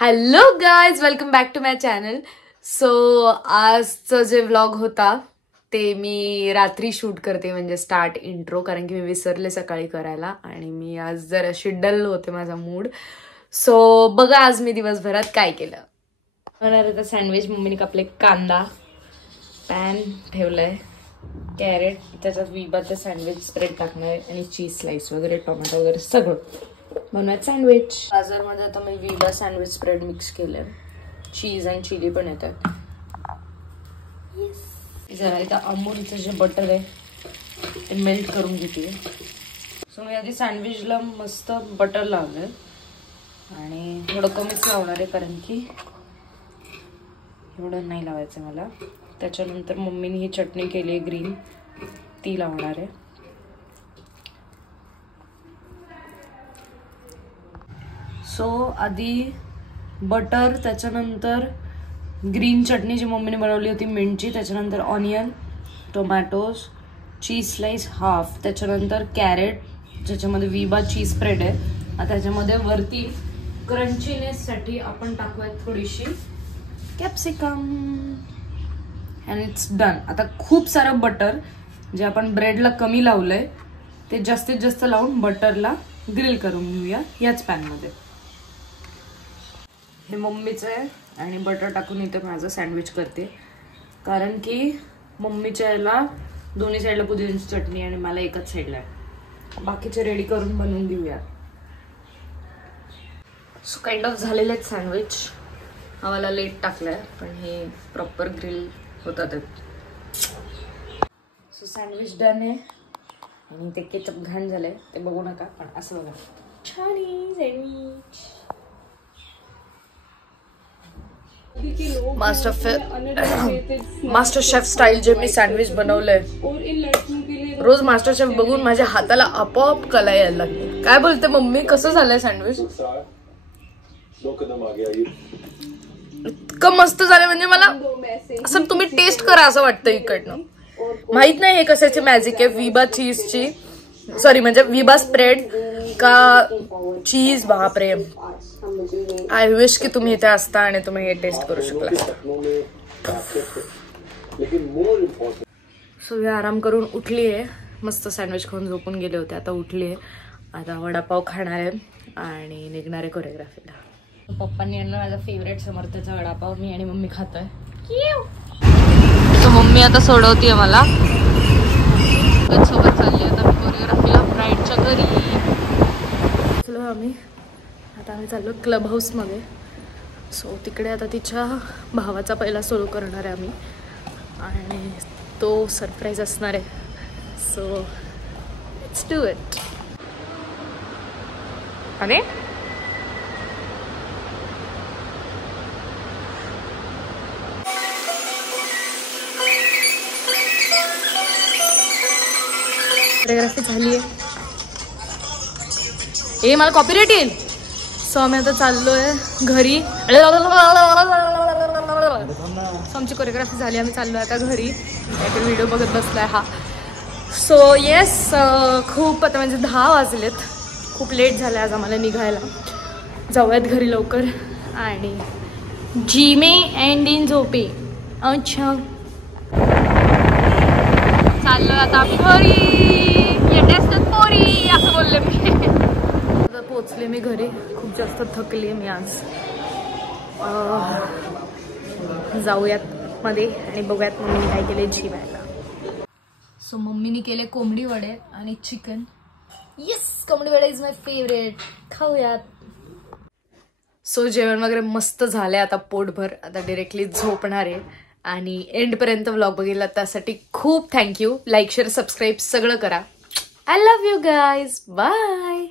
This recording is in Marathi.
Hello guys, welcome back to my channel. So आजचं जे व्लॉग होता ते मी रात्री शूट करते, म्हणजे स्टार्ट इंट्रो, कारण की मी विसरले सकाळी करायला आणि मी आज जरा डल होते, माझा मूड. सो बघा आज मी दिवसभरात काय केलं. होणार आता सँडविच. मम्मीने कापले कांदा, पॅन ठेवलाय, कॅरेट, त्याच्यात विबाचे सँडविच स्प्रेड टाकणार आहे आणि चीज स्लाइस वगैरे, टोमॅटो वगैरे सगळं बनवायचं सँडविच. बाजारमध्ये आता मी विबा सँडविच स्प्रेड मिक्स केलंय, चीज आणि चिली पण येतात. जरा इथं अमूलचं जे बटर आहे ते मेल्ट करून घेते. सो मी आधी सँडविचला मस्त बटर लावलंय आणि थोडं कमीच लावणार आहे, कारण की एवढं नाही लावायचं मला. त्याच्यानंतर मम्मीने ही चटणी केली आहे ग्रीन, ती लावणार आहे. सो आधी बटर, त्याच्यानंतर ग्रीन चटणी जी मम्मीने बनवली होती मिंटची, त्याच्यानंतर onion, tomatoes, cheese slice half, त्याच्यानंतर कॅरेट ज्याच्यामध्ये विबा चीज स्प्रेड आहे. त्याच्यामध्ये वरती क्रंचीनेससाठी आपण टाकूयात थोडीशी कॅप्सिकम अँड इट्स डन. आता खूप सारं बटर जे आपण ब्रेडला कमी लावलंय ते जास्तीत जास्त लावून बटरला ग्रिल करून घेऊया याच पॅनमध्ये. हे मम्मीचं आहे आणि बटर टाकून इथे माझं सँडविच करते, कारण की मम्मीच्या याला दोन्ही साईडला पुदिन्याची चटणी आणि मला एकच साईडला आहे. बाकीचे रेडी करून बनवून घेऊया. सो काइंड ऑफ झालेले आहेत सँडविच. आम्हाला लेट टाकलाय पण हे प्रॉपर ग्रिल होतात. सो सँडविच डन आहे आणि ते केचप घाण झालंय ते बघू नका, पण असं बघा छान सँडविच. मास्टर शेफ स्टाईल जे मी सँडविच बनवलंय, रोज मास्टर शेफ बघून माझ्या हाताला आपोआप कला यायला लागली. काय बोलते मम्मी, कसं झालंय सँडविच? इतकं मस्त झालं म्हणजे मला असं तुम्ही टेस्ट करा असं वाटतं इकडनं. माहित नाही हे कशाची मॅजिक आहे, विबा चीजची, सॉरी म्हणजे विबा स्प्रेड का चीज. बापरे, आय विश की तुम्ही इथे असता आणि तुम्ही हे टेस्ट करू शकला. सो मी आराम करून उठली आहे, मस्त सँडविच खाऊन झोपून गेले होते, आता उठली आहे. आता वडापाव खाणार आहे आणि निघणार आहे कोरिओग्राफीला. पप्पांनी आणलं माझा फेवरेट समर्थचा वडापाव, मी आणि मम्मी खातोय. तो मम्मी आता सोडवतीये मला, सोबत चालली आता मी कोरिओग्राफीला ब्राईडच्या घरी. चलो आम्ही चाललो क्लब हाऊसमध्ये. सो तिकडे आता तिच्या भावाचा पहिला सोलो करणार आहे आम्ही आणि तो सरप्राईज असणार आहे. So let's do it. अरे कोरिओग्राफी झाली आहे. ए मला कॉपीराइट येईल. सो आम्ही आता चाललोय घरी. आमची कोरिओग्राफी झाली, आम्ही चाललोय आता घरी. काहीतरी व्हिडिओ बघत बसलाय हा. सो येस, खूप आता म्हणजे 10 वाजलेत, खूप लेट झालं आज आम्हाला निघायला. जाऊयात घरी लवकर आणि जिमे अँड इन झोपे. अच्छा चाललोय आता आम्ही घरी. पोरी असं बोलले मी. आता पोचले मी घरी, खूप जास्त थकले मी आज. जाऊयात मध्ये आणि बघूयात मम्मीने काय केले जेवायला. सो मम्मीने केले कोंबडी वडे आणि चिकन. येस, कोंबडी वडे इज माय फेवरेट, खाऊयात. सो जेवण वगैरे मस्त झालंय, आता पोटभर. आता डिरेक्टली झोपणार आहे आणि एंडपर्यंत व्लॉग बघितला त्यासाठी खूप थँक्यू. लाईक, शेअर, सबस्क्राईब सगळं करा. I love you guys. Bye.